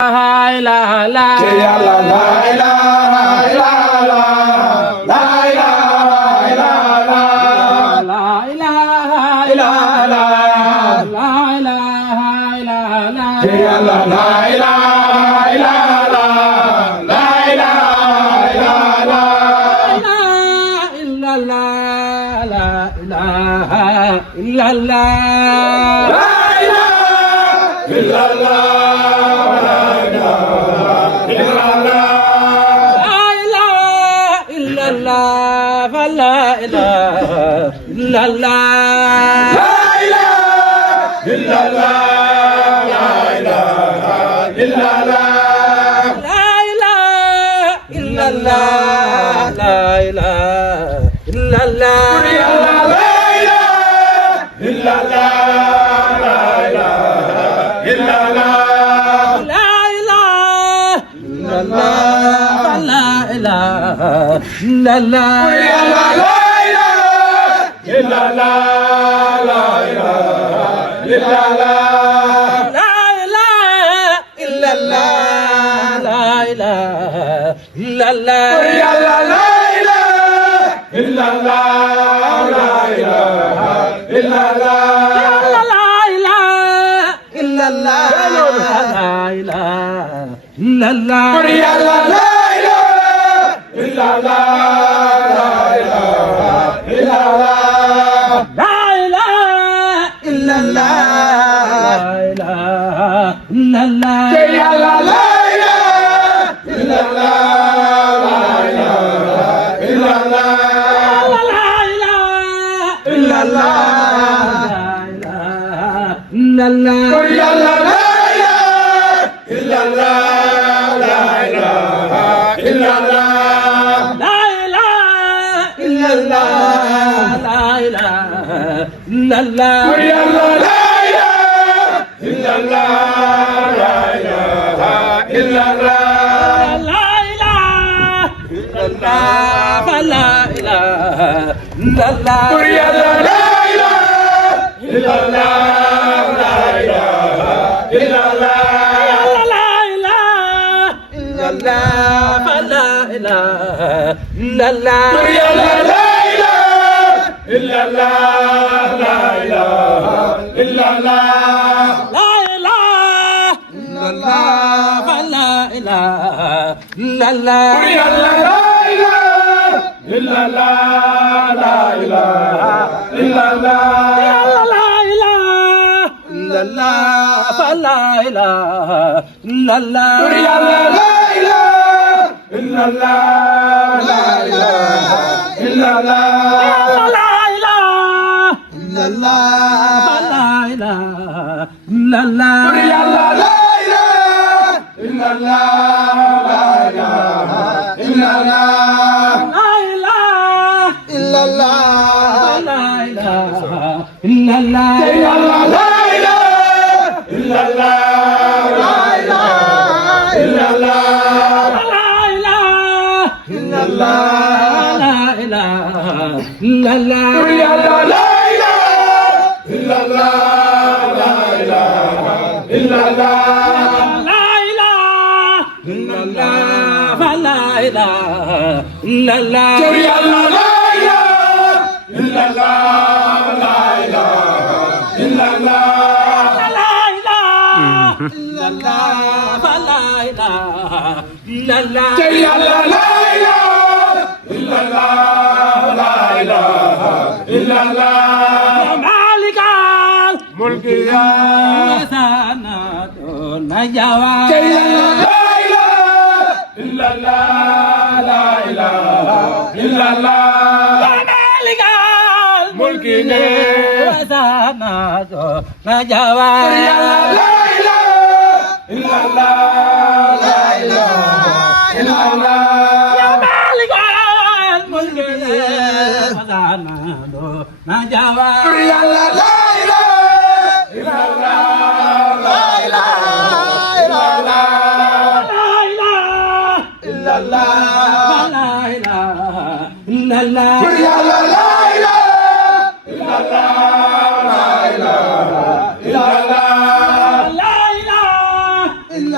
ilaha la ilaha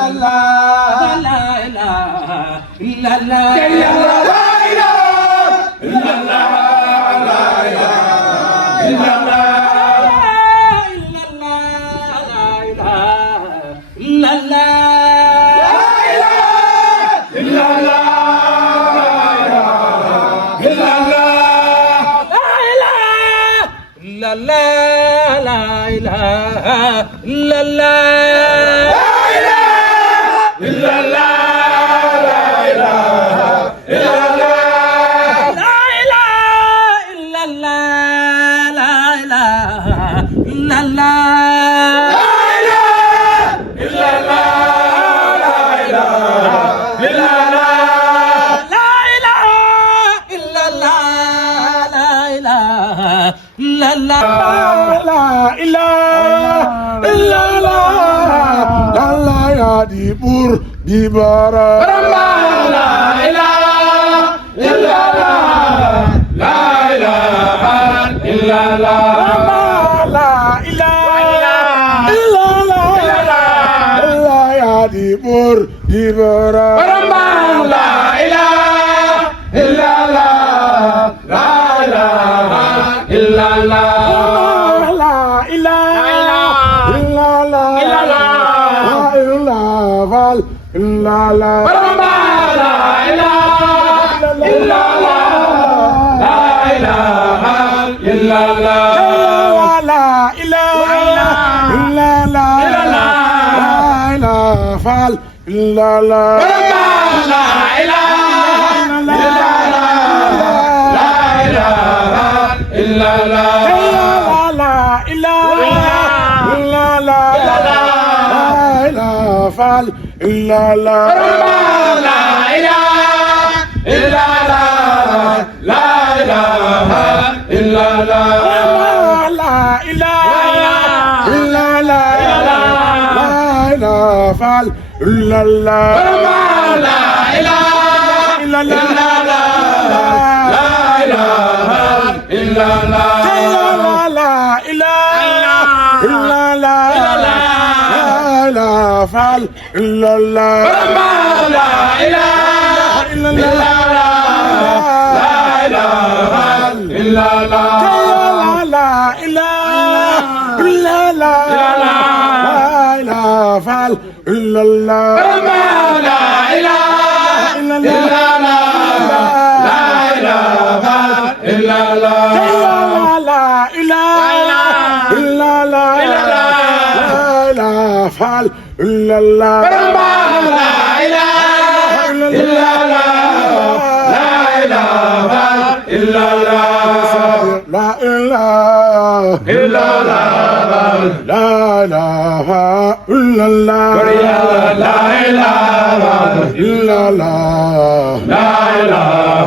illallah la ilaha illallah la ilaha illallah la ilaha illallah di bur di bara la ilaha illallah la ilaha illallah la ilaha illallah la ya di bur di bara la ilaha illallah la ilaha illallah la ilaha illallah la la la ilaha illallah la ilaha illallah la ilaha illallah la ilaha illallah la ilaha illallah la ilaha illallah إلا لا لا إله إلا لا لا إله إلا لا لا إله إلا لا لا إله إلا الله لا إله إلا لا لا إله إلا الله لا إله إلا لا فعل إلا الله لا إله إلا الله لا إله إلا الله لا إله إلا الله لا إله فعل إلا الله لا إله إلا الله لا إله إلا الله لا إله إلا الله لا فعل إلا الله لا إله إلا الله لا إله إلا الله لا إله إلا الله لا إله إلا الله لا إله إلا الله لا إله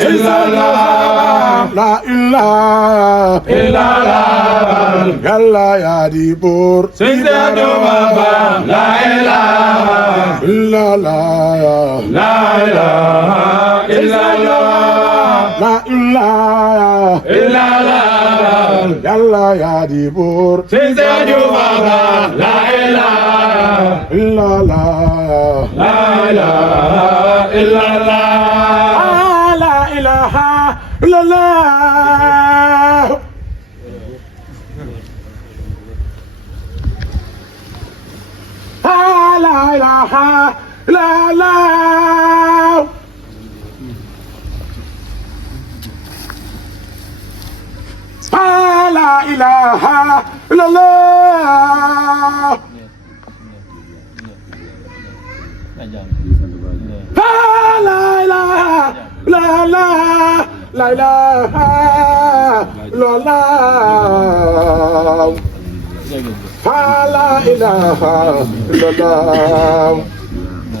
إلا الله لا إله إلا الله يلا يا ديبور سيدنا بابا لا إله إلا الله لا إله إلا الله لا إله إلا الله يلا يا ديبور سيدنا بابا لا إله إلا الله لا إله إلا الله لا إله إلا الله لا إله إلا الله لا إله إلا الله لا إله إلا الله لا إله إلا الله لا إله إلا الله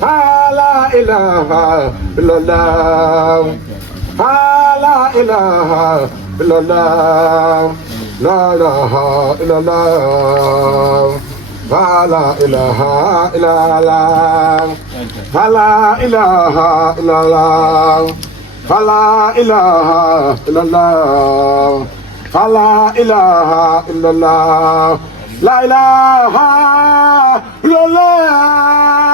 لا إله إلا الله لا إله إلا الله لا إله إلا الله لا إله إلا الله لا إله إلا الله لا إله إلا الله لا إله إلا الله لا إله إلا الله